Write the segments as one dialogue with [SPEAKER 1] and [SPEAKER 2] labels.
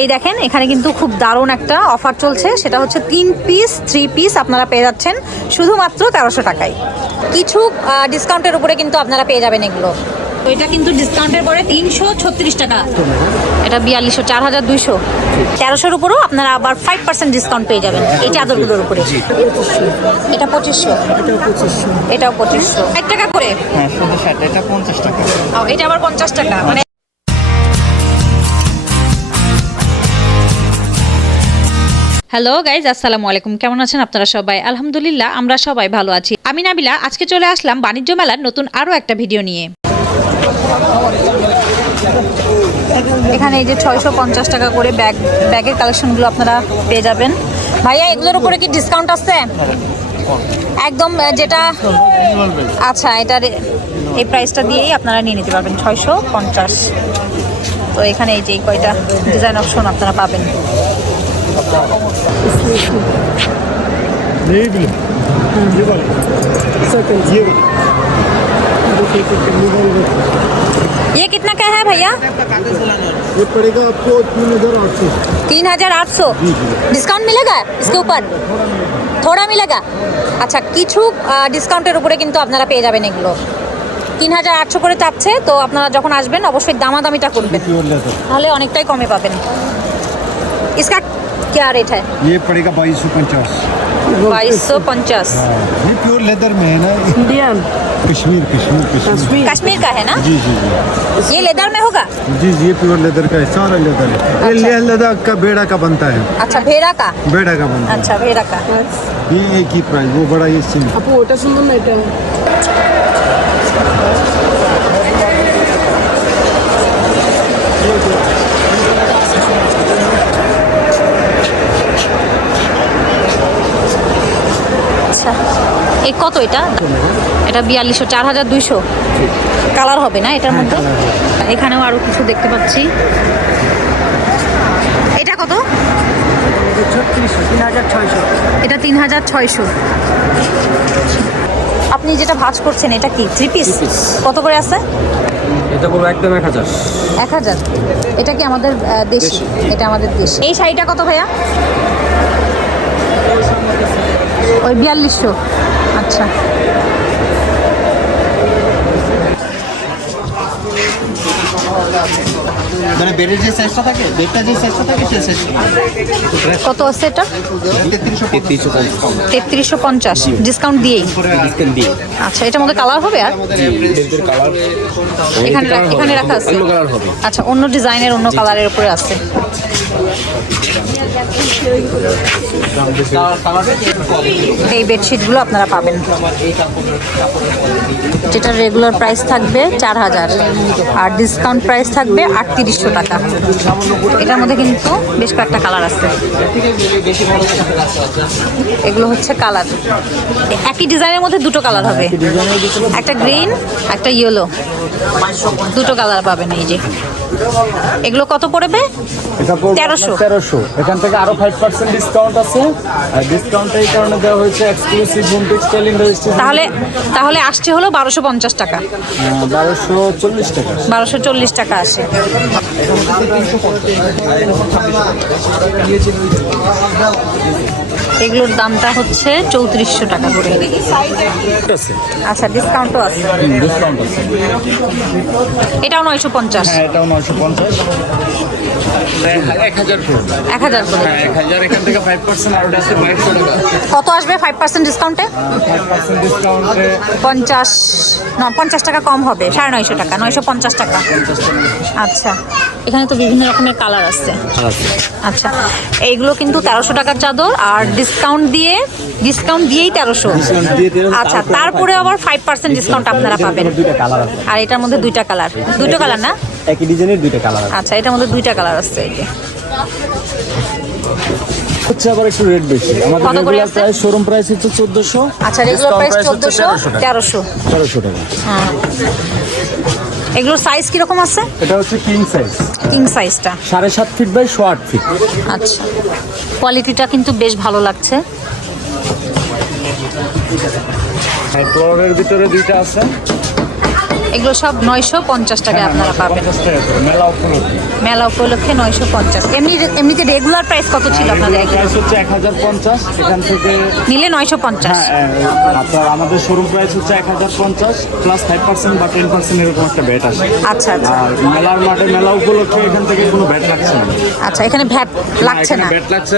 [SPEAKER 1] এই দেখেন এখানে কিন্তু খুব দারুণ একটা অফার চলছে। সেটা হচ্ছে তিন পিস থ্রি পিস আপনারা পেয়ে যাচ্ছেন শুধুমাত্র তেরোশো টাকায়। কিছু ডিসকাউন্টের উপরে কিন্তু আপনারা পেয়ে যাবেন এগুলো। তো এটা কিন্তু ডিসকাউন্টের পরে তিনশো ছত্রিশ টাকা। এটা বিয়াল্লিশশো চার হাজার দুইশো। তেরোশোর উপরেও আপনারা আবার ফাইভ পার্সেন্ট ডিসকাউন্ট পেয়ে যাবেন এই চাদরগুলোর উপরে। এটা পঁচিশশো। এটাও পঁচিশশো। এক টাকা করে?
[SPEAKER 2] হ্যাঁ এটা
[SPEAKER 1] আবার পঞ্চাশ টাকা। মানে হ্যালো গাইজ আসসালামু আলাইকুম। কেমন আছেন আপনারা সবাই? আলহামদুলিল্লাহ, আমরা সবাই ভালো আছি। আমি নাবিলা, আজকে চলে আসলাম বাণিজ্য মেলার নতুন আরও একটা ভিডিও নিয়ে। এখানে এই যে ছয়শো পঞ্চাশ টাকা করে ব্যাগ, ব্যাগের কালেকশনগুলো আপনারা পেয়ে যাবেন। ভাইয়া, এগুলোর উপরে কি ডিসকাউন্ট আছে? একদম যেটা আচ্ছা এটার এই প্রাইসটা দিয়েই আপনারা নিয়ে নিতে পারবেন ছয়শো পঞ্চাশ। তো এখানে এই যে কয়টা ডিজাইন অপশন আপনারা পাবেন।
[SPEAKER 3] ये भी ये वाला सेकंड ये वाला देखिए देखिए मोबाइल देखिए।
[SPEAKER 1] ये कितना का है भैया
[SPEAKER 3] ये पड़ेगा आपको तीन हजार आठ सौ
[SPEAKER 1] तीन हजार आठ सौ ডিসকাউন্ট মিলেগা इसके ऊपर থোড়া মিলেগা আচ্ছা কিছু ডিসকাউন্টের উপরে কিন্তু আপনারা পেয়ে যাবেন এগুলো তিন হাজার আটশো করে চাচ্ছে তো আপনারা যখন আসবেন অবশ্যই দামাদামিটা করবেন
[SPEAKER 3] प्योर लेदर
[SPEAKER 1] তাহলে অনেকটাই কমে পাবেন इसका क्या रेट है?
[SPEAKER 3] ये पड़ेगा बाईस सौ पचास।
[SPEAKER 1] बाईस सौ पचास।
[SPEAKER 3] हाँ, ये प्योर लेदर में है ना?
[SPEAKER 4] इंडियन
[SPEAKER 3] कश्मीर कश्मीर कश्मीर।
[SPEAKER 1] कश्मीर। का है ना?
[SPEAKER 3] जी जी जी।
[SPEAKER 1] ये लेदर में होगा?
[SPEAKER 3] जी जी ये प्योर लेदर का है सारा लेदर है। ये अच्छा। लेह लद्दाख का बेड़ा का बनता है।
[SPEAKER 1] अच्छा भेड़ा का?
[SPEAKER 3] बेड़ा का बनता है।
[SPEAKER 1] अच्छा भेड़ा का।
[SPEAKER 3] ये एक ही प्राइस वो बड़ा ये सिंह
[SPEAKER 4] आपको वोटर सुंदर बैठा है।
[SPEAKER 1] আচ্ছা। এই কত এটা? এটা বিয়াল্লিশশো চার হাজার দুইশো। কালার হবে না এটার মধ্যে? এখানেও আরও কিছু দেখতে পাচ্ছি। এটা কত? এটা তিন হাজার ছয়শো। আপনি যেটা ভাজ করছেন এটা কি? থ্রি পিস কত করে আছে?
[SPEAKER 2] এটা বলব একদম এক হাজার।
[SPEAKER 1] এক হাজার। এটা কি আমাদের দেশি। এটা আমাদের দেশ। এই শাড়িটা কত ভাইয়া? ওই বিয়াল্লিশশো। আচ্ছা।
[SPEAKER 2] মানে বেডের যে সাইজটা থাকে বেডটা যে সাইজটা থাকে সেই সাইজটা
[SPEAKER 1] কত আছে এটা?
[SPEAKER 2] তেত্রিশশো
[SPEAKER 1] পঞ্চাশ। ডিসকাউন্ট দিয়েই? আচ্ছা এটার মধ্যে কালার হবে আর? এখানে এখানে রাখা আছে?
[SPEAKER 2] অন্য কালার হবে।
[SPEAKER 1] আচ্ছা অন্য ডিজাইনের অন্য কালারের উপরে আছে। এই বেডশিটগুলো আপনারা পাবেন। যেটা রেগুলার প্রাইস থাকবে চার হাজার। আর ডিসকাউন্ট প্রাইস থাকবে আটত্রিশশো টাকা। এটার মধ্যে কিন্তু বেশ কয়েকটা কালার আছে। এগুলো হচ্ছে কালার একই ডিজাইনের মধ্যে দুটো কালার হবে। একটা গ্রিন একটা ইয়েলো দুটো কালার পাবেন এই যে। এগুলো কত পড়বে?
[SPEAKER 5] এটা
[SPEAKER 1] তেরোশো।
[SPEAKER 5] তেরোশো। এখান থেকে আরও ফাইভ পার্সেন্ট ডিসকাউন্ট আছে। ডিসকাউন্ট এই কারণে দেওয়া হয়েছে এক্সক্লুসিভ হোম টেক্সটাইল ইন্ডাস্ট্রি
[SPEAKER 1] তাহলে তাহলে আসছে হলো বারোশো পঞ্চাশ টাকা।
[SPEAKER 5] বারোশো চল্লিশ টাকা।
[SPEAKER 1] বারোশো চল্লিশ টাকা আসে। এগুলোর দামটা হচ্ছে চৌত্রিশশো টাকা করে। আচ্ছা ডিসকাউন্টও আছে।
[SPEAKER 5] ডিসকাউন্ট আছে।
[SPEAKER 1] এটাও নয়শো পঞ্চাশ।
[SPEAKER 5] হ্যাঁ এটাও নয়শো পঞ্চাশ। হ্যাঁ
[SPEAKER 1] কত আসবে ফাইভ পার্সেন্ট ডিসকাউন্টে পঞ্চাশ পঞ্চাশ টাকা কম হবে সাড়ে নয়শো টাকা নয়শো পঞ্চাশ টাকা। আচ্ছা। এখানে তো বিভিন্ন রকমের কালার আছে। আচ্ছা এইগুলো কিন্তু তেরোশো টাকার চাদর আর ডিসকাউন্ট দিয়ে ডিসকাউন্ট দিয়েই তেরোশো। আচ্ছা তারপরে আবার ফাইভ পার্সেন্ট ডিসকাউন্ট আপনারা পাবেন।
[SPEAKER 5] দুইটা
[SPEAKER 1] আর এটার মধ্যে দুইটা কালার দুটো কালার না?
[SPEAKER 5] একই ডিজাইনের দুইটা কালার
[SPEAKER 1] আচ্ছা এটার মধ্যে দুইটা কালার আছে এই যে।
[SPEAKER 5] হচ্ছে আবার একটু রেট বেশি। আমাদের রেগুলার প্রাইস শোরুম প্রাইস হচ্ছে চোদ্দশো
[SPEAKER 1] আচ্ছা রেগুলার প্রাইস চোদ্দোশো তেরোশো।
[SPEAKER 5] তেরোশো টাকা।
[SPEAKER 1] হ্যাঁ। এগুলোর সাইজ কীরকম আছে?
[SPEAKER 5] এটা হচ্ছে কিং সাইজ
[SPEAKER 1] কিং সাইজটা
[SPEAKER 5] সাড়ে সাত ফিট বাই শো আট ফিট
[SPEAKER 1] আচ্ছা। কোয়ালিটিটা কিন্তু বেশ ভালো লাগছে।
[SPEAKER 5] ফ্লোরের ভিতরে দুইটা আছে।
[SPEAKER 1] এগুলো সব নয়শো পঞ্চাশ টাকায় আপনারা পাবেন।
[SPEAKER 5] মেলা উপলক্ষে।
[SPEAKER 1] নয়শো পঞ্চাশ। এমনি এমনিতে রেগুলার প্রাইস কত ছিল আপনাদের
[SPEAKER 5] রেগুলার হচ্ছে এক হাজার পঞ্চাশ এখান থেকে
[SPEAKER 1] নিলে নয়শো পঞ্চাশ।
[SPEAKER 5] হ্যাঁ হ্যাঁ, আপনার আমাদের শোরুম প্রাইস হচ্ছে এক হাজার পঞ্চাশ প্লাস ফাইভ পার্সেন্ট বা টেন পার্সেন্ট এরকম একটা ব্যাট আসে।
[SPEAKER 1] আচ্ছা আচ্ছা।
[SPEAKER 5] আর মেলার মাঠে মেলা উপলক্ষে এখান থেকে কোনো ব্যাট লাগছে না।
[SPEAKER 1] আচ্ছা এখানে ভ্যাট লাগছে না?
[SPEAKER 5] ব্যাট লাগছে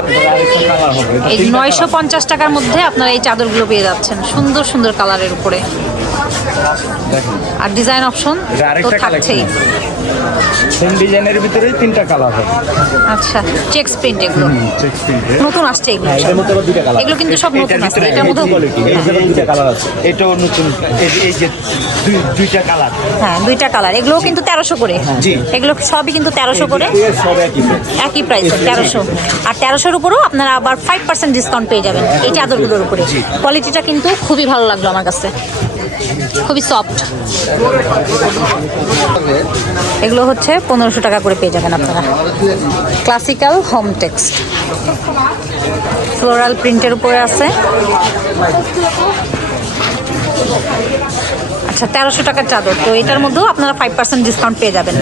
[SPEAKER 1] এই নয়শো পঞ্চাশ টাকার মধ্যে আপনারা এই চাদরগুলো পেয়ে যাচ্ছেন সুন্দর সুন্দর কালারের উপরে। আর ডিজাইন অপশন তো থাকছেই।
[SPEAKER 5] সেম ডিজাইনের ভিতরেই তিনটা কালার হবে?
[SPEAKER 1] আচ্ছা চেক্স প্রিন্ট এগুলো।
[SPEAKER 5] চেক প্রিন্টে
[SPEAKER 1] নতুন আসছে এগুলো।
[SPEAKER 5] হ্যাঁ। এটার মধ্যে দুইটা কালার
[SPEAKER 1] এগুলো কিন্তু সব নতুন আসছে এটার মধ্যে
[SPEAKER 5] কোয়ালিটি এর ভিতরে দুইটা কালার আছে।
[SPEAKER 2] এটাও নতুন এই যে- দুই- দুইটা কালার
[SPEAKER 1] হ্যাঁ দুইটা কালার এগুলোও কিন্তু তেরোশো করে।
[SPEAKER 2] জি।
[SPEAKER 1] এগুলো সবই কিন্তু তেরোশো করে।
[SPEAKER 5] সব একই।
[SPEAKER 1] একই প্রাইস তেরোশো। আর তেরোশোর উপরেও আপনারা আবার ফাইভ পার্সেন্ট ডিসকাউন্ট পেয়ে যাবেন। এই চাদরগুলোর উপরে। কোয়ালিটিটা কিন্তু খুবই ভালো লাগল আমার কাছে। খুবই সফট এগুলো হচ্ছে পনেরোশো টাকা করে পেয়ে যাবেন আপনারা। ক্লাসিক্যাল হোম টেক্সট ফ্লোরাল প্রিন্টের উপরে আছে। আচ্ছা তেরোশো টাকার চাদর। তো এটার মধ্যেও আপনারা ফাইভ পার্সেন্ট ডিসকাউন্ট পেয়ে যাবেন।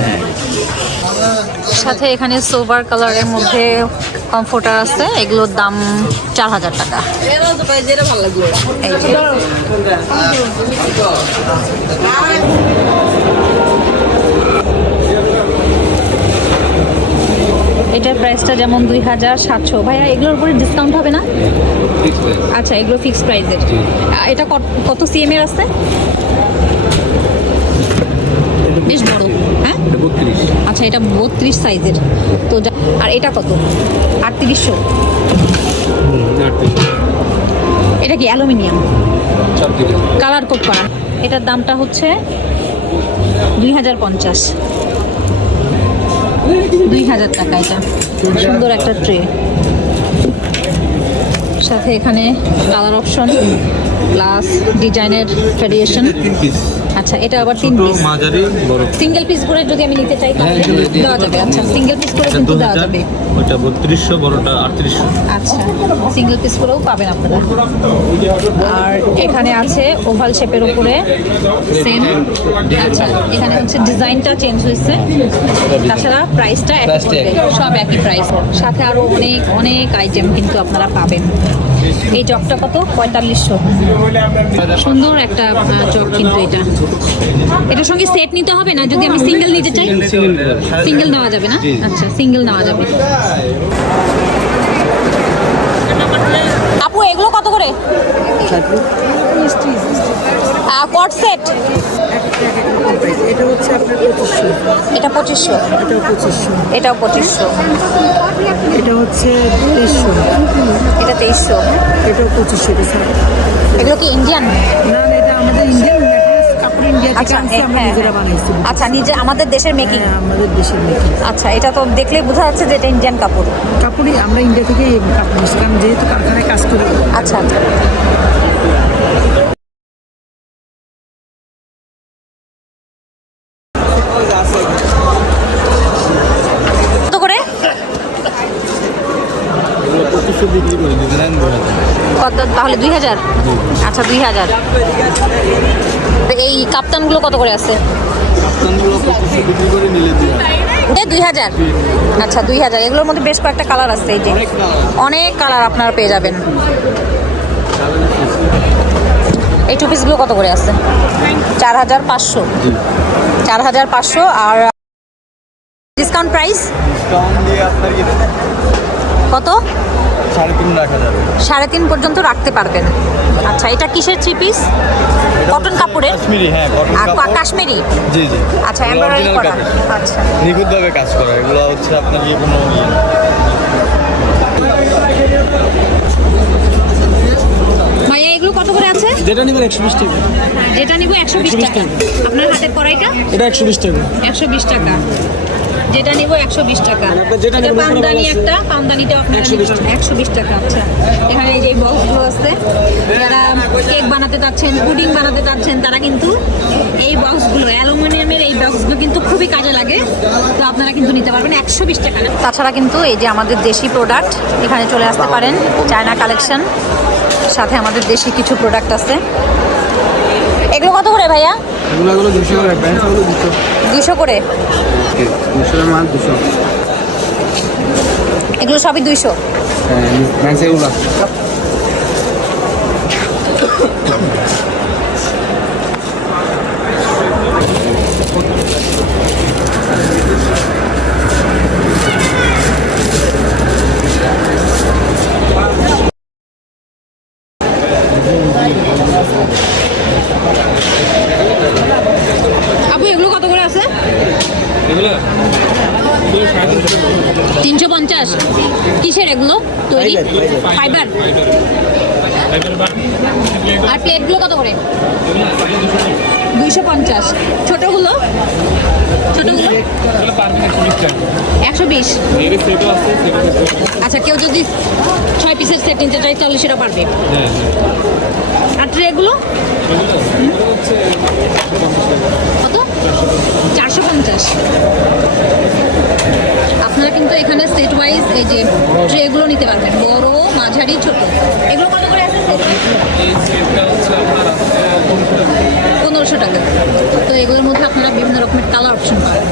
[SPEAKER 1] সাথে এখানে সোবার কালারের মধ্যে কমফোর্টার আছে, এগুলোর দাম চার হাজার টাকা। এই প্রাইসটা যেমন দুই হাজার সাতশো। ভাইয়া এগুলোর উপরে ডিসকাউন্ট হবে না? আচ্ছা এগুলো ফিক্স প্রাইসের এটা কত- সিএম এর আছে? বেশ বড়। হ্যাঁ? আচ্ছা এটা বত্রিশ সাইজের তো আর এটা কত? আটত্রিশশো। এটা কি অ্যালুমিনিয়াম? কালার কোড করা। এটার দামটা হচ্ছে দুই হাজার পঞ্চাশ। দুই হাজার টাকা এটা। সুন্দর একটা ট্রে। সাথে এখানে কালার অপশন প্লাস ডিজাইনের ভেরিয়েশন আচ্ছা এটা আবার তিন পিস
[SPEAKER 6] মাঝারি বড়।
[SPEAKER 1] সিঙ্গেল পিস করে যদি আমি নিতে চাই তাহলে দেওয়া যাবে। আচ্ছা সিঙ্গেল পিস করে কিন্তু দেওয়া যাবে।
[SPEAKER 6] ওইটা বত্রিশশো বড়টা আটত্রিশশো।
[SPEAKER 1] আচ্ছা সিঙ্গেল পিস করেও পাবেন আপনারা। আর এখানে আছে ওভাল শেপের উপরে সেম আচ্ছা এখানে হচ্ছে ডিজাইনটা চেঞ্জ হয়েছে। তাছাড়া প্রাইসটা একই সব একই প্রাইস সাথে আরও অনেক অনেক আইটেম কিন্তু আপনারা পাবেন। এই জগটা কত? পঁয়তাল্লিশশো। সুন্দর একটা জগ কিন্তু এটা। এটার সঙ্গে সেট নিতে হবে না? যদি আমি সিঙ্গেল নিতে চাই? সিঙ্গেল নেওয়া যাবে না? আচ্ছা সিঙ্গেল নেওয়া যাবে। আপু এগুলো কত করে? Cot set?
[SPEAKER 4] এটা হচ্ছে আপনার পঁচিশশো।
[SPEAKER 1] এটা পঁচিশশো
[SPEAKER 4] এটাও পঁচিশশো।
[SPEAKER 1] এটাও পঁচিশশো
[SPEAKER 4] এটা হচ্ছে তেইশশো
[SPEAKER 1] এটা তেইশশো।
[SPEAKER 4] এটাও পঁচিশশো
[SPEAKER 1] এগুলো কি ইন্ডিয়ান
[SPEAKER 4] না এটা আমাদের ইন্ডিয়ান
[SPEAKER 1] আচ্ছা হ্যাঁ, হ্যাঁ। আচ্ছা নিজে আমাদের দেশের মেকিং
[SPEAKER 4] হ্যাঁ আমাদের দেশের মেকিং
[SPEAKER 1] আচ্ছা এটা তো দেখলেই বোঝা যাচ্ছে যে এটা ইন্ডিয়ান কাপড়।
[SPEAKER 4] কাপড়ই আমরা ইন্ডিয়া থেকে কাপড় যেহেতু কারখানায় কাজ করি।
[SPEAKER 1] আচ্ছা আচ্ছা। হাজার। আচ্ছা দুই হাজার। এই কাপ্তানগুলো কত করে আছে? দুই হাজার। আচ্ছা দুই হাজার। এগুলোর মধ্যে বেশ কয়েকটা কালার আছে এই যে। অনেক কালার আপনারা পেয়ে যাবেন। এই টু পিসগুলো কত করে আছে? চার হাজার পাঁচশো। চার হাজার পাঁচশো আর ডিসকাউন্ট প্রাইস কত?
[SPEAKER 6] সাড়ে তিন রাখা যাবে
[SPEAKER 1] সাড়ে তিন পর্যন্ত রাখতে পারবেন। আচ্ছা এটা কিসের থ্রি পিস কটন কাপড়ের?
[SPEAKER 6] কাশ্মীরি হ্যাঁ কটন কাপড়।
[SPEAKER 1] কাশ্মীরি?
[SPEAKER 6] জি জি।
[SPEAKER 1] আচ্ছা এমব্রয়ডারি করা। আচ্ছা।
[SPEAKER 6] নিখুঁতভাবে কাজ করা এগুলো হচ্ছে আপনার কোনো ইয়ে।
[SPEAKER 1] এগুলো কত করে আছে?
[SPEAKER 3] যেটা নেবেন একশো বিশ টাকা।
[SPEAKER 1] যেটা নিব একশো বিশ টাকা। আপনার হাতের কড়াইটা?
[SPEAKER 3] এটা একশো বিশ টাকা।
[SPEAKER 1] একশো বিশ টাকা। যেটা নিব একশো বিশ টাকা।
[SPEAKER 3] আপনার যেটা নেবেন
[SPEAKER 1] পামদানি একটা পামদানিটাও আপনার
[SPEAKER 3] 120 টাকা।
[SPEAKER 1] একশো বিশ টাকা আচ্ছা। এখানে এই যে বক্সগুলো আছে যারা কেক বানাতে চাচ্ছেন পুডিং বানাতে চাচ্ছেন তারা কিন্তু এই বক্সগুলো অ্যালুমিনিয়ামের এই বক্সগুলো কিন্তু খুবই কাজে লাগে। তো আপনারা কিন্তু নিতে পারবেন একশো বিশ টাকা। তাছাড়া কিন্তু এই যে আমাদের দেশি প্রোডাক্ট এখানে চলে আসতে পারেন চায়না কালেকশন সাথে আমাদের দেশি কিছু প্রোডাক্ট আছে। এগুলো কত করে ভাইয়া?
[SPEAKER 3] এগুলো দুশো করে দুশো।
[SPEAKER 1] করে? এগুলো সবই দুইশো?
[SPEAKER 3] হ্যাঁ প্যান্ট এগুলো
[SPEAKER 1] আপু এগুলো কত করে আছে তিনশো পঞ্চাশ। কিসের এগুলো? তৈরি? ফাইবার আর প্লেটগুলো কত করে? দুইশো পঞ্চাশ। ছোটোগুলো? ছোটোগুলো? একশো বিশ। আচ্ছা কেউ যদি ছয় পিসের সেট নিতে চাই তাহলে সেটা পারবে। আর ট্রেগুলো কত চারশো পঞ্চাশ। আপনারা কিন্তু এখানে সেট ওয়াইজ এই যে ট্রেগুলো নিতে পারবেন। বড় মাঝারি ছোট। এগুলো কত করে আছে পনেরোশো টাকা। তো এগুলোর মধ্যে আপনারা বিভিন্ন রকমের কালার অপশন পাবেন।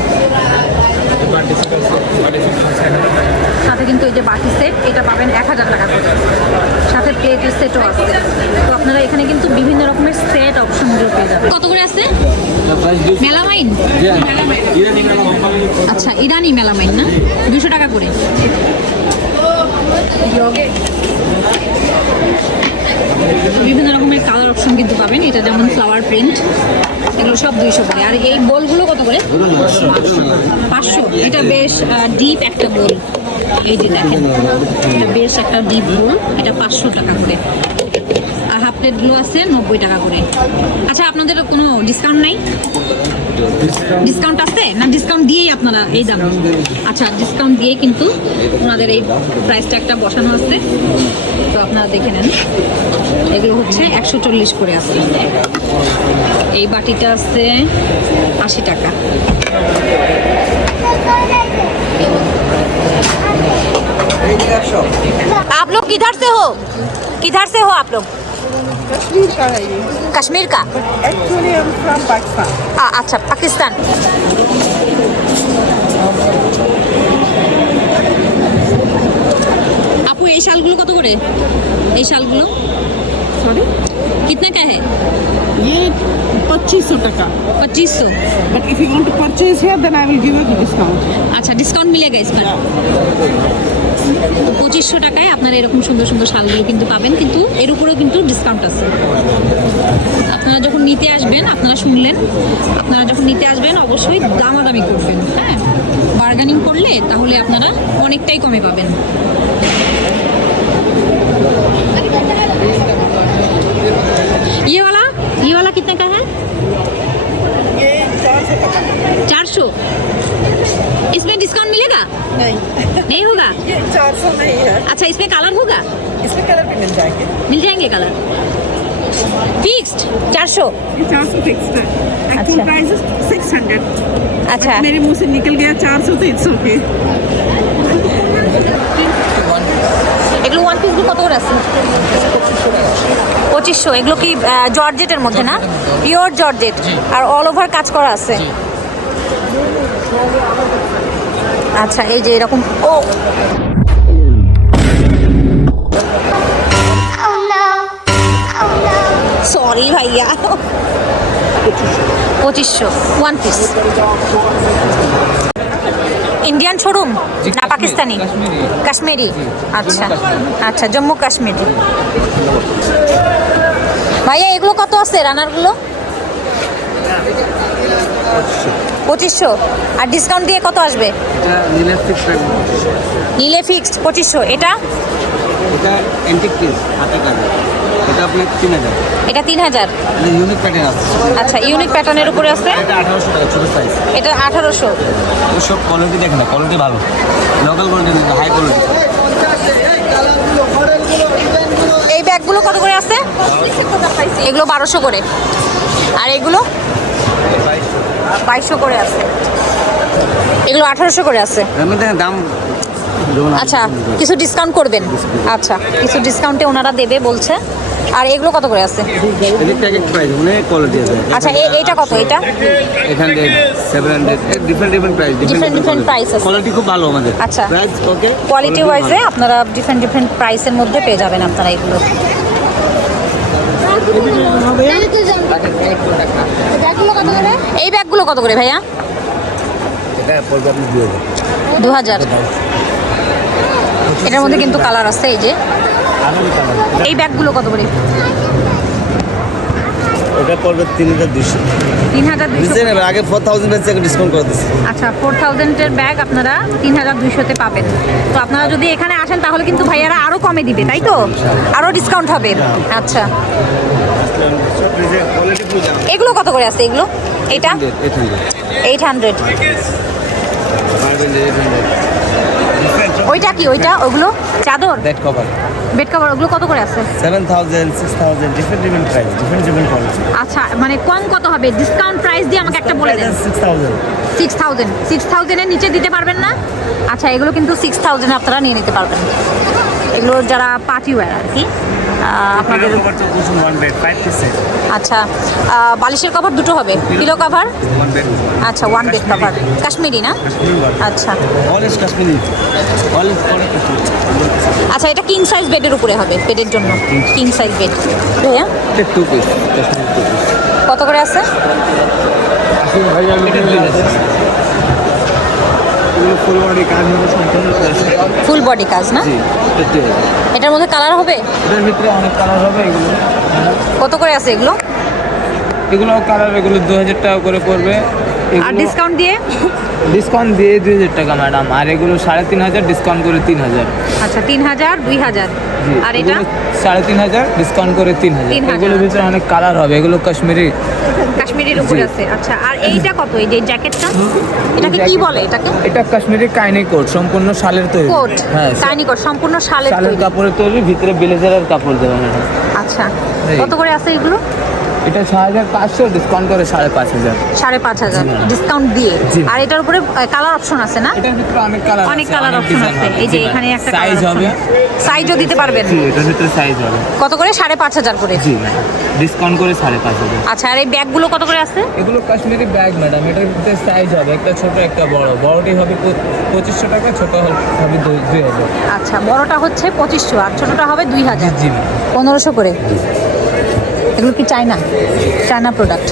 [SPEAKER 1] সাথে কিন্তু এই যে বাকি সেট এটা পাবেন এক হাজার টাকা করে। প্লেটের সেটও আছে। তো আপনারা এখানে কিন্তু বিভিন্ন রকমের সেট অপশনগুলো পেয়ে যাবেন। কত করে আছে? মেলামাইন? আচ্ছা ইরানি মেলামাইন না? দুশো টাকা করে। বিভিন্ন রকমের কালার অপশন কিন্তু পাবেন। এটা যেমন ফ্লাওয়ার প্রিন্ট এগুলো সব দুইশো করে। আর এই বোলগুলো কত করে? পাঁচশো। এটা বেশ ডিপ একটা বোল এই যে দেখেন, এটা বেশ একটা ডিপ বোল এটা পাঁচশো টাকা করে। আর হাফ প্লেটগুলো আছে নব্বই টাকা করে। আচ্ছা আপনাদের কোনো ডিসকাউন্ট নাই? ডিসকাউন্ট আছে? না ডিসকাউন্ট দিয়েই আপনারা এই দাম? আচ্ছা ডিসকাউন্ট দিয়ে কিন্তু ওনাদের এই প্রাইসটা একটা বসানো আছে। তো আপনারা দেখে নেন। এগুলো হচ্ছে একশো চল্লিশ করে আছে। এই বাটিটা আছে আশি টাকা। आप लोग किधर से हो किधर से हो आप लोग
[SPEAKER 7] कश्मीर का है ये
[SPEAKER 1] कश्मीर का
[SPEAKER 7] एक्चुअली हम फ्रॉम पाकिस्तान
[SPEAKER 1] आ, अच्छा पाकिस्तान আপু এই শালগুলো কত করে এই শালগুলো
[SPEAKER 7] सॉरी
[SPEAKER 1] कितने का है
[SPEAKER 7] ये पच्चीस सौ टका
[SPEAKER 1] पच्चीस सौ
[SPEAKER 7] but if you want to purchase here then I will give you the discount
[SPEAKER 1] আচ্ছা ডিসকাউন্ট মিলেগা ইসবার পঁচিশশো টাকায় আপনারা এরকম সুন্দর সুন্দর শালগুলো কিন্তু পাবেন কিন্তু এর উপরেও কিন্তু ডিসকাউন্ট আছে আপনারা যখন নিতে আসবেন আপনারা শুনলেন আপনারা যখন নিতে আসবেন অবশ্যই দামাদামি করবেন হ্যাঁ বার্গানিং করলে তাহলে আপনারা অনেকটাই কমে পাবেন ये वाला ये वाला कितने का है
[SPEAKER 7] ये चार सौ टका
[SPEAKER 1] चार सौ इसमें डिस्काउंट मिलेगा
[SPEAKER 7] नहीं
[SPEAKER 1] नहीं होगा
[SPEAKER 7] ये चार सौ नहीं है
[SPEAKER 1] अच्छा इसमें कलर होगा
[SPEAKER 7] इसमें कलर भी मिल जाएंगे
[SPEAKER 1] मिल जाएंगे कलर फिक्स्ड चार सौ
[SPEAKER 7] ये चार सौ फिक्स है एक्चुअल
[SPEAKER 1] अच्छा।
[SPEAKER 7] प्राइस सिक्स हंड्रेड
[SPEAKER 1] अच्छा
[SPEAKER 7] मेरे मुंह से निकल गया चार सौ तो इट्स ओके
[SPEAKER 1] এগুলো ওয়ান পিসগুলো কত করে আছে পঁচিশশো এগুলো কি আহ, জর্জেটের মধ্যে না পিওর জর্জেট আর অল ওভার কাজ করা আছে আচ্ছা এই যে এরকম। ও! সরি ভাইয়া। পঁচিশশো। ওয়ান পিস ইন্ডিয়ান শোরুম না, পাকিস্তানি। কাশ্মীরি। আচ্ছা আচ্ছা জম্মু কাশ্মীরি। ভাইয়া, এগুলো কত আছে, রানারগুলো? পঁচিশশো। আর ডিসকাউন্ট দিয়ে কত আসবে?
[SPEAKER 3] নিলে ফিক্স
[SPEAKER 1] নিলে ফিক্সড পঁচিশশো। এটা?
[SPEAKER 3] এটা অ্যান্টিক পিস হাতে কাজে। এটা আপনার তিন হাজার।
[SPEAKER 1] এটা তিন হাজার।
[SPEAKER 3] ইউনিক প্যাটার্ন আছে।
[SPEAKER 1] আচ্ছা ইউনিক প্যাটার্নের উপরে আছে?
[SPEAKER 3] এটা আঠারোশো টাকা ছোটো সাইজ
[SPEAKER 1] এটা আঠারোশো।
[SPEAKER 3] সব কোয়ালিটি দেখেন না কোয়ালিটি ভালো। লোকাল কোয়ালিটি হাই কোয়ালিটি
[SPEAKER 1] এই ব্যাগগুলো কত করে আছে? এগুলো বারোশো করে। আর এগুলো? বাইশশো করে আছে। এগুলো আঠারোশো করে আছে।
[SPEAKER 3] দাম
[SPEAKER 1] আচ্ছা কিছু ডিসকাউন্ট করবেন আচ্ছা কিছু ডিসকাউন্টে ওনারা দেবে বলছে। আর এগুলো কত করে আছে?
[SPEAKER 5] আছে।
[SPEAKER 1] আচ্ছা এইটা কত এটা আচ্ছা। কোয়ালিটি ওয়াইজে আপনারা ডিফারেন্ট ডিফারেন্ট প্রাইসের মধ্যে পেয়ে যাবেন আপনারা এগুলো। এই ব্যাগগুলো কত করে ভাইয়া? দু হাজার এটার মধ্যে কিন্তু কালার আছে এই যে। এই ব্যাগগুলো কত করে?
[SPEAKER 5] ওটা পড়বে তিন হাজার দুশো
[SPEAKER 1] তিন হাজার দুশো
[SPEAKER 5] আগে ফোর থাউজেন্ড এখন ডিসকাউন্ট করে দিচ্ছি।
[SPEAKER 1] আচ্ছা ফোর থাউজেন্ডের ব্যাগ আপনারা তিন হাজার দুইশোতে পাবেন। তো আপনারা যদি এখানে আসেন তাহলে কিন্তু ভাইয়ারা আরও কমে দিবে তাই তো? আরও ডিসকাউন্ট হবে। আচ্ছা। এগুলো কত করে আছে এগুলো? এটা?
[SPEAKER 5] এইট হান্ড্রেড
[SPEAKER 1] ওইটা কি ওইটা? ওগুলো? চাদর?
[SPEAKER 5] বেড কভার
[SPEAKER 1] বেড কভার ওগুলো কত করে আছে?
[SPEAKER 5] Seven thousand six thousand different different price different different quality
[SPEAKER 1] আচ্ছা মানে কম কত হবে? ডিসকাউন্ট প্রাইস দিয়ে আমাকে একটা বলে দেন।
[SPEAKER 5] Six thousand
[SPEAKER 1] six thousand six থাউজেন্ডের নিচে দিতে পারবেন না? আচ্ছা এগুলো কিন্তু সিক্স থাউজেন্ড আপনারা নিয়ে নিতে পারবেন। এগুলো যারা পার্টি ওয়্যার আর কি। আপনাদের আচ্ছা বালিশের কভার দুটো হবে? পিলো কভার আচ্ছা ওয়ান বেড কভার কাশ্মীরি না? আচ্ছা। আচ্ছা এটা কিং সাইজ বেডের উপরে হবে বেডের জন্য। কিং সাইজ বেড ভাইয়া? কত করে আছে?
[SPEAKER 3] এগুলো ফুল বডি কাজ হবে সম্পূর্ণ
[SPEAKER 1] ফুল বডি কাজ না?
[SPEAKER 5] জি
[SPEAKER 1] এটার মধ্যে কালার হবে?
[SPEAKER 8] এটার ভিতরে অনেক কালার হবে এগুলো।
[SPEAKER 1] কত করে আছে এগুলো?
[SPEAKER 8] এগুলো কালার এগুলো দু হাজার টাকা করে পড়বে।
[SPEAKER 1] আর ডিসকাউন্ট দিয়ে?
[SPEAKER 8] ডিসকাউন্ট দিয়ে দুই হাজার টাকা ম্যাডাম আর এগুলো সাড়ে তিন হাজার ডিসকাউন্ট করে তিন হাজার।
[SPEAKER 1] আচ্ছা তিন হাজার দুই হাজার। আর এটা?
[SPEAKER 8] সাড়ে তিন হাজার ডিসকাউন্ট করে তিন হাজার। এগুলোর ভিতরে অনেক কালার হবে এগুলো কাশ্মীরি।
[SPEAKER 1] কাশ্মীরির উপরে আছে। আচ্ছা আর এইটা কত? এই যে জ্যাকেটটা? এটাকে কি বলে এটাকে?
[SPEAKER 8] এটা কাশ্মীরি কাইনি কোট সম্পূর্ণ শালের তৈরি।
[SPEAKER 1] কোট
[SPEAKER 8] হ্যাঁ
[SPEAKER 1] কাইনি কোট সম্পূর্ণ শালের
[SPEAKER 8] শালের
[SPEAKER 1] তৈরি।
[SPEAKER 8] কাপড়ের তৈরি ভিতরে ব্লেজারের কাপড় দেওয়া
[SPEAKER 1] আচ্ছা কত করে আছে এগুলো?
[SPEAKER 8] এটা ছ হাজার পাঁচশো ডিসকাউন্ট করে সাড়ে পাঁচ হাজার।
[SPEAKER 1] সাড়ে পাঁচ হাজার ডিসকাউন্ট দিয়ে। আর এটার উপরে কালার অপশন আছে না?
[SPEAKER 8] এটার ভিতরে অনেক কালার
[SPEAKER 1] অনেক কালার অপশন আছে। এই যে এখানে একটা
[SPEAKER 8] সাইজ হবে।
[SPEAKER 1] সাইজও দিতে পারবেন?
[SPEAKER 8] জি এটার ভিতরে সাইজ হবে।
[SPEAKER 1] কত করে? সাড়ে পাঁচ হাজার করে।
[SPEAKER 8] জি ডিসকাউন্ট করে সাড়ে পাঁচ হাজার।
[SPEAKER 1] আচ্ছা আর এই ব্যাগগুলো কত করে আছে?
[SPEAKER 8] এগুলো কাশ্মীরি ব্যাগ ম্যাডাম এটার ভিতরে সাইজ হবে। একটা ছোট একটা বড়। বড়টি হবে পঁচিশশো টাকা ছোট হবে দুই হাজার।
[SPEAKER 1] আচ্ছা বড়টা হচ্ছে পঁচিশশো আর ছোটটা হবে দুই হাজার।
[SPEAKER 8] জি
[SPEAKER 1] পনেরোশো করে। এগুলো কি চায়না? চায়না প্রোডাক্ট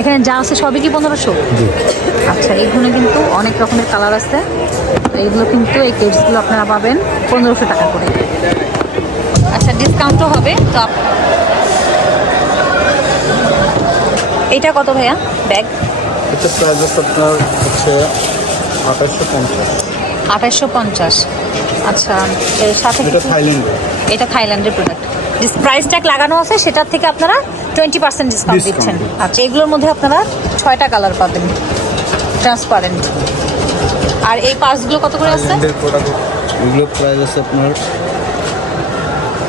[SPEAKER 1] এখানে যা আছে সবই কি পনেরোশো? আচ্ছা এইখানে কিন্তু অনেক রকমের কালার আছে। এইগুলো কিন্তু এই কেটসগুলো আপনারা পাবেন পনেরোশো টাকা করে। আচ্ছা ডিসকাউন্টও হবে তো এইটা কত ভাইয়া? ব্যাগ?
[SPEAKER 6] এটা প্রাইস আপনার হচ্ছে আঠাশশো পঞ্চাশ।
[SPEAKER 1] আঠাশশো পঞ্চাশ। আচ্ছা এর সাথে
[SPEAKER 6] এটা থাইল্যান্ডের
[SPEAKER 1] প্রোডাক্ট যে প্রাইস ট্যাগ লাগানো আছে সেটার থেকে আপনারা টোয়েন্টি পার্সেন্ট ডিসকাউন্ট দিচ্ছেন। আচ্ছা এগুলোর মধ্যে আপনারা ছয়টা কালার পাবেন। ট্রান্সপারেন্ট আর এই পার্সগুলো কত করে আছে?
[SPEAKER 6] এগুলো প্রাইস আছে আপনার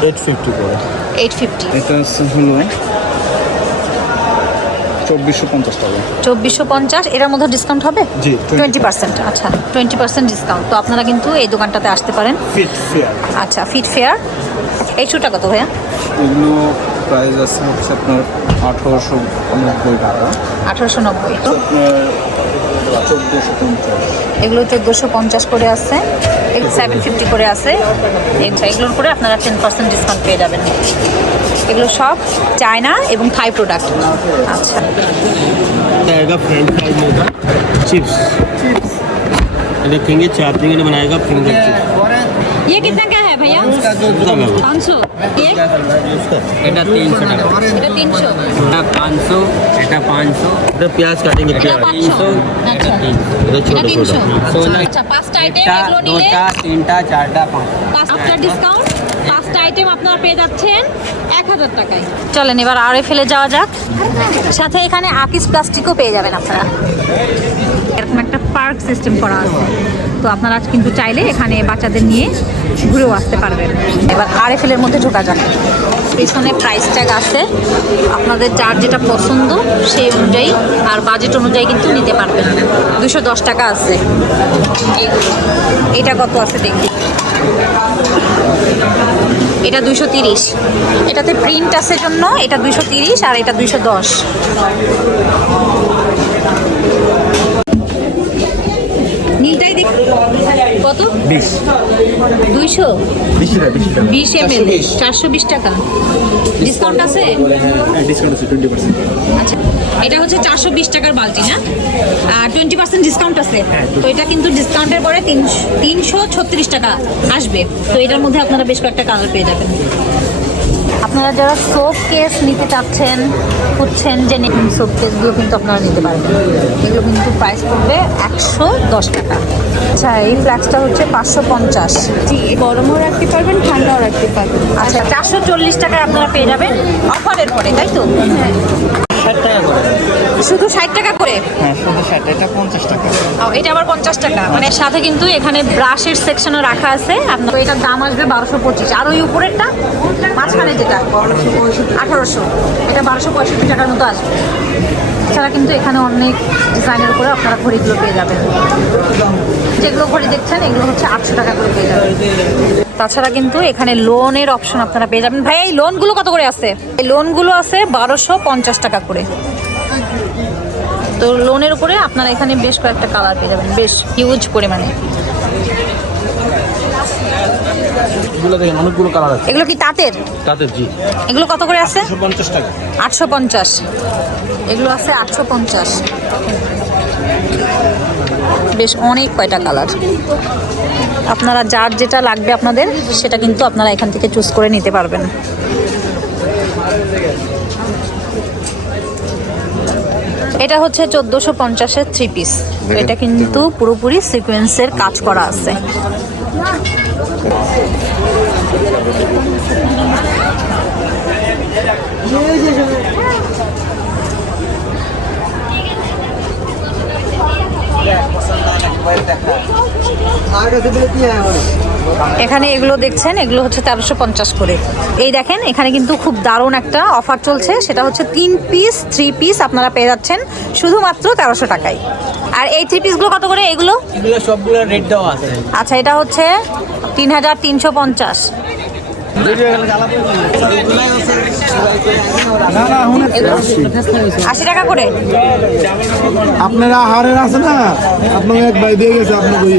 [SPEAKER 6] এইট ফিফটি করে।
[SPEAKER 1] এইট ফিফটি
[SPEAKER 6] এটা হলো চব্বিশশো পঞ্চাশ টাকা।
[SPEAKER 1] চব্বিশশো পঞ্চাশ এটার মধ্যে ডিসকাউন্ট হবে?
[SPEAKER 6] জি,
[SPEAKER 1] টোয়েন্টি পার্সেন্ট আচ্ছা টোয়েন্টি পার্সেন্ট ডিসকাউন্ট তো আপনারা কিন্তু এই দোকানটাতে আসতে পারেন।
[SPEAKER 6] ফিট ফেয়ার
[SPEAKER 1] আচ্ছা ফিট ফেয়ার এই শুটা কত ভাইয়া?
[SPEAKER 6] এগুলো প্রাইস আছে হচ্ছে আপনার আঠারোশো নব্বই টাকা।
[SPEAKER 1] আঠারোশো নব্বই।
[SPEAKER 6] চোদ্দোশো পঞ্চাশ।
[SPEAKER 1] এগুলো চোদ্দোশো পঞ্চাশ করে আছে। সেভেন ফিফটি করে আছে। এই- এগুলোর করে আপনারা টেন পার্সেন্ট ডিসকাউন্ট পেয়ে যাবেন। এগুলো সব চায়না এবং থাই প্রোডাক্ট আচ্ছা।
[SPEAKER 3] চিপস देखेंगे चार পাঁচশো এটা পাঁচশো এটা
[SPEAKER 1] পাঁচটা আইটেম
[SPEAKER 3] তিনটা চারটা
[SPEAKER 1] পাঁচটা আফটার ডিসকাউন্ট আইটেম আপনারা পেয়ে যাচ্ছেন এক হাজার টাকায়। চলেন, এবার আরে ফেলে যাওয়া যাক। সাথে এখানে আকিস প্লাস্টিকও পেয়ে যাবেন আপনারা। এরকম একটা পার্ক সিস্টেম করা আছে। তো আপনারা কিন্তু চাইলে এখানে বাচ্চাদের নিয়ে ঘুরেও আসতে পারবেন। এবার আর এর মধ্যে ঢোকা যাক। পিছনে প্রাইস ট্যাগ আছে। আপনাদের যার যেটা পছন্দ সেই অনুযায়ী আর বাজেট অনুযায়ী কিন্তু নিতে পারবেন। দুশো দশ টাকা আছে। এটা কত আছে দেখি। এটা দুইশো তিরিশ। এটাতে প্রিন্ট আছে জন্য এটা দুইশো তিরিশ আর এটা দুইশো দশ। নীলটাই দেখ কত?
[SPEAKER 6] বিশ।
[SPEAKER 1] দুইশো?
[SPEAKER 6] বিশ
[SPEAKER 1] এম এল চারশো বিশ। টাকা। ডিসকাউন্ট আছে?
[SPEAKER 6] ডিসকাউন্ট আছে টোয়েন্টি পার্সেন্ট
[SPEAKER 1] আচ্ছা। এটা হচ্ছে চারশো বিশ টাকার বালতি না টোয়েন্টি পার্সেন্ট ডিসকাউন্ট আছে। তো এটা কিন্তু ডিসকাউন্টের পরে তিনশো তিনশো ছত্রিশ টাকা আসবে। তো এটার মধ্যে আপনারা বেশ কয়েকটা কালার পেয়ে যাবেন। আপনারা যারা সোপ কেস নিতে চাচ্ছেন খুঁজছেন যে সোপ কেসগুলো কিন্তু আপনারা নিতে পারবেন। এগুলো কিন্তু প্রাইস পড়বে একশো দশ টাকা। আচ্ছা এই ফ্ল্যাক্সটা হচ্ছে পাঁচশো পঞ্চাশ।
[SPEAKER 7] জি গরমও রাখতে পারবেন ঠান্ডাও রাখতে পারবেন।
[SPEAKER 1] আচ্ছা চারশো চল্লিশ টাকায় আপনারা পেয়ে যাবেন অফারের পরে তাই তো?
[SPEAKER 2] ষাট টাকা করে
[SPEAKER 1] শুধু ষাট টাকা করে?
[SPEAKER 2] হ্যাঁ শুধু ষাট এটা পঞ্চাশ টাকা।
[SPEAKER 1] ও, এটা আবার পঞ্চাশ টাকা। মানে সাথে কিন্তু এখানে ব্রাশের সেকশনও রাখা আছে। আপনার এটার দাম আসবে বারোশো পঁচিশ। আর ওই উপরেরটা মাঝখানে যেটা আঠারোশো। এটা বারোশো পঁয়ষট্টি টাকার মতো আসবে। এছাড়া কিন্তু এখানে অনেক ডিজাইনের উপরে আপনারা ঘড়িগুলো পেয়ে যাবেন। যেগুলো ঘড়ি দেখছেন, এগুলো হচ্ছে আটশো টাকা করে পেয়ে যাবেন। তাছাড়া কিন্তু এখানে লোনের অপশন আপনারা পেয়ে যাবেন। ভাই, এই লোনগুলো কত করে আছে? এই লোনগুলো আছে বারোশো পঞ্চাশ টাকা করে। তো লোনের উপরে আপনারা এখানে বেশ কয়েকটা কালার পেয়ে যাবেন, বেশ হিউজ পরিমাণে।
[SPEAKER 3] এগুলো দেখেন অনেকগুলো কালার আছে।
[SPEAKER 1] এগুলো কি তাঁতের?
[SPEAKER 3] তাদের জি।
[SPEAKER 1] এগুলো কত করে আছে?
[SPEAKER 3] পঞ্চাশ টাকা।
[SPEAKER 1] আটশো পঞ্চাশ। এগুলো আছে আটশো পঞ্চাশ। বেশ অনেক কয়টা কালার। আপনারা যার যেটা লাগবে আপনাদের সেটা কিন্তু আপনারা এখান থেকে চুজ করে নিতে পারবেন। এটা হচ্ছে চোদ্দোশো পঞ্চাশের থ্রি পিস এটা কিন্তু পুরোপুরি সিকোয়েন্সের কাজ করা আছে। 你看谢谢。兄弟 এখানে এগুলো দেখছেন এগুলো হচ্ছে তেরোশো পঞ্চাশ করে। এই দেখেন এখানে কিন্তু খুব দারুণ একটা অফার চলছে। সেটা হচ্ছে তিন পিস থ্রি পিস আপনারা পেয়ে যাচ্ছেন শুধুমাত্র তেরোশো টাকায়। আর এই থ্রি পিসগুলো কত করে এগুলো?
[SPEAKER 8] এগুলো সবগুলো রেট দেওয়া আছে।
[SPEAKER 1] আচ্ছা এটা হচ্ছে তিন হাজার তিনশো পঞ্চাশ। আশি টাকা করে?
[SPEAKER 9] আপনারা হারের আছে না? আপনাকে এক বাই দিয়ে গেছে ভাই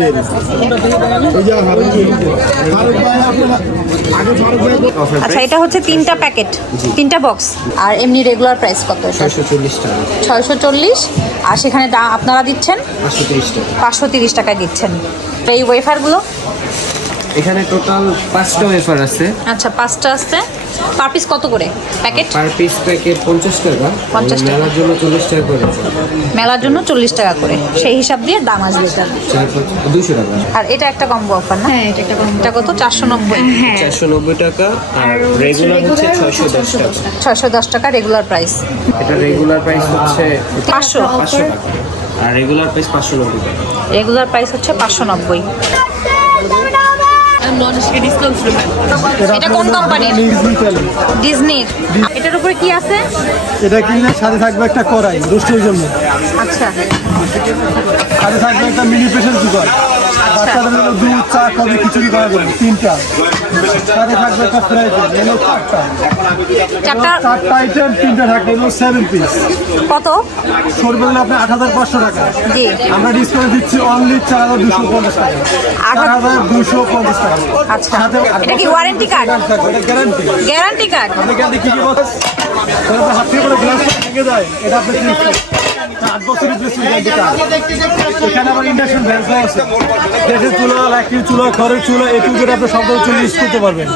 [SPEAKER 1] আচ্ছা এটা হচ্ছে তিনটা প্যাকেট তিনটা বক্স। আর এমনি রেগুলার প্রাইস কত?
[SPEAKER 6] ছয়শো চল্লিশ
[SPEAKER 1] আর সেখানে আপনারা দিচ্ছেন?
[SPEAKER 6] পাঁচশো তিরিশ টাকা।
[SPEAKER 1] পাঁচশো তিরিশ টাকায় দিচ্ছেন। এই ওয়েফারগুলো
[SPEAKER 8] এখানে টোটাল পাঁচটা ওয়েফার আছে।
[SPEAKER 1] আচ্ছা পাঁচটা আসছে পার পিস কত করে? প্যাকেট
[SPEAKER 8] পার পিস প্যাকেট পঞ্চাশ টাকা।
[SPEAKER 1] 50 টাকা।
[SPEAKER 8] মেলার জন্য চল্লিশ টাকা করে
[SPEAKER 1] মেলার জন্য চল্লিশ টাকা করে। সেই হিসাব দিয়ে দাম আসবে। এটা
[SPEAKER 8] দুশো টাকা।
[SPEAKER 1] আর এটা একটা কম্বো অফার না? হ্যাঁ এটা একটা কম্বো এটা কত? চারশো নব্বই।
[SPEAKER 8] চারশো নব্বই টাকা আর রেগুলার হচ্ছে ছয়শো দশ টাকা।
[SPEAKER 1] ছয়শো দশ টাকা রেগুলার প্রাইস
[SPEAKER 8] এটা রেগুলার প্রাইস হচ্ছে
[SPEAKER 1] পাঁচশো।
[SPEAKER 8] পাঁচশো টাকা। আর রেগুলার প্রাইস পাঁচশো নব্বই টাকা।
[SPEAKER 1] রেগুলার প্রাইস হচ্ছে পাঁচশো নব্বই। এটা কোন কোম্পানির ডিজনির এটার উপরে কি আছে?
[SPEAKER 9] এটা সাথে থাকবে একটা কড়াই রোস্টের জন্য।
[SPEAKER 1] আচ্ছা।
[SPEAKER 9] সাথে থাকবে একটা মিনি প্রেশার কুকার বাচ্চাদের জন্য দুধ চা কবে খিচুড়ি করা যাবে তিনটা। সাথে থাকবে একটা ফ্রাই প্যান এগুলো চারটা?
[SPEAKER 1] চারটা
[SPEAKER 9] চারটা আইটেম তিনটা থাকবে এগুলো সেভেন পিস
[SPEAKER 1] কত?
[SPEAKER 9] সরবে আপনি আট হাজার পাঁচশো টাকা।
[SPEAKER 1] জি।
[SPEAKER 9] আমরা ডিসকাউন্ট দিচ্ছি অনলি চার হাজার দুশো পঞ্চাশ টাকা।
[SPEAKER 1] আট হাজার
[SPEAKER 9] দুশো পঞ্চাশ টাকা।
[SPEAKER 1] আচ্ছা। এটা কি warranty
[SPEAKER 9] card guarantee
[SPEAKER 1] guarantee card
[SPEAKER 9] আপনি গ্যারান্টি কি কি বলছেন হাত থেকে করে গ্লাস ভেঙে যায়। এটা আপনি আট বছর রিপ্লেসমেন্ট গ্যারান্টি কার্ড এখানে আবার ইন্ডাকশন ব্যবসা আছে। গ্যাসের চুলা লাকড়ির চুলা খড়ের চুলা এই আপনি সব চুলা ইউজ করতে পারবেন।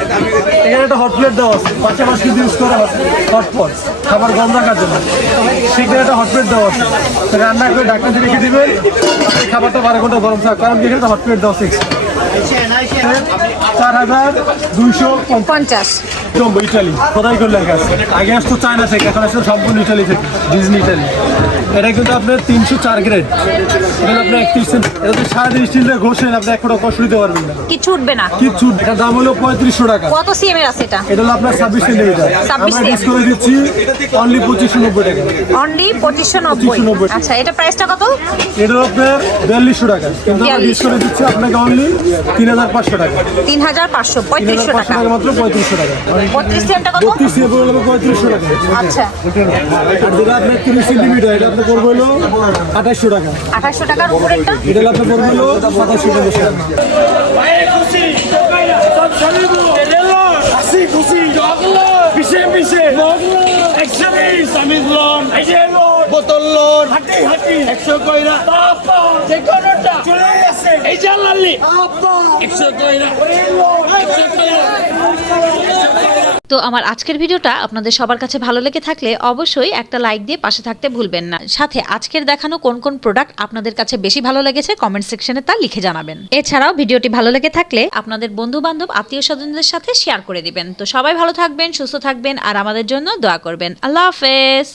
[SPEAKER 9] এখানে একটা হট প্লেট দেওয়া আছে। পাশাপাশি কিন্তু ইউজ করা আছে হটপট খাবার গন্ধ রাখার জন্য। সেখানে একটা হট প্লেট দেওয়া আছে। রান্না করে ডাক্তার রেখে দিবেন। খাবারটা বারো ঘণ্টা গরম থাকবে কারণ এখানে একটা হট প্লেট দেওয়া আছে চার হাজার দুইশো পঞ্চাশ। ইটালি। কোথায় করে লেখা আছে? আগে আসতো চায়না থেকে এখন আসতো সম্পূর্ণ ইটালি থেকে। Disney Italy. এটা কিন্তু আপনার তিনশো চার গ্রেড এটা আপনার একত্রিশ এটা তো সারাদিন স্টিলটা ঘষেন আপনি এক ফোটা কষ্ট দিতে পারবেন না।
[SPEAKER 1] কিছু উঠবে না।
[SPEAKER 9] কিচ্ছু এটা দাম হলো পঁয়ত্রিশশো টাকা।
[SPEAKER 1] কত সিএম এর আছে এটা?
[SPEAKER 9] এটা হলো আপনার ছাব্বিশ সেন্টিমিটার
[SPEAKER 1] 26
[SPEAKER 9] আমরা ডিসকাউন্ট দিচ্ছি অনলি পঁচিশশো নব্বই টাকা।
[SPEAKER 1] অনলি পঁচিশশো নব্বই।
[SPEAKER 9] 2590
[SPEAKER 1] আচ্ছা এটা প্রাইসটা কত?
[SPEAKER 9] এটা আপনার বিয়াল্লিশশো টাকা। কিন্তু আমরা
[SPEAKER 1] 42
[SPEAKER 9] ডিসকাউন্ট দিচ্ছি আপনাকে অনলি তিন হাজার পাঁচশো টাকা।
[SPEAKER 1] তিন হাজার পাঁচশো পঁয়ত্রিশশো টাকা।
[SPEAKER 9] মাত্র পঁয়ত্রিশশো টাকা।
[SPEAKER 1] বত্রিশ সিএমটা কত
[SPEAKER 9] পঁয়ত্রিশশো টাকা।
[SPEAKER 1] আচ্ছা।
[SPEAKER 9] আর যেটা আপনার তিরিশ সেন্টিমিটার এটা আপনার পড়বে হলো আঠাশশো টাকা।
[SPEAKER 1] আঠাশশো টাকার উপরেরটা?
[SPEAKER 9] এটা আপনার পড়বে হলো সাতাশশো টাকা।
[SPEAKER 3] বোতল লোন একশো কয়রা যে কোনোটা। চলে এই
[SPEAKER 1] তো আমার আজকের ভিডিওটা আপনাদের সবার কাছে ভালো লেগে থাকলে অবশ্যই একটা লাইক দিয়ে পাশে থাকতে ভুলবেন না। সাথে আজকের দেখানো কোন কোন প্রোডাক্ট আপনাদের কাছে বেশি ভালো লেগেছে কমেন্ট সেকশনে তা লিখে জানাবেন। এছাড়াও ভিডিওটি ভালো লেগে থাকলে আপনাদের বন্ধু বান্ধব আত্মীয় স্বজনদের সাথে শেয়ার করে দিবেন। তো সবাই ভালো থাকবেন সুস্থ থাকবেন আর আমাদের জন্য দোয়া করবেন। আল্লাহ হাফেজ।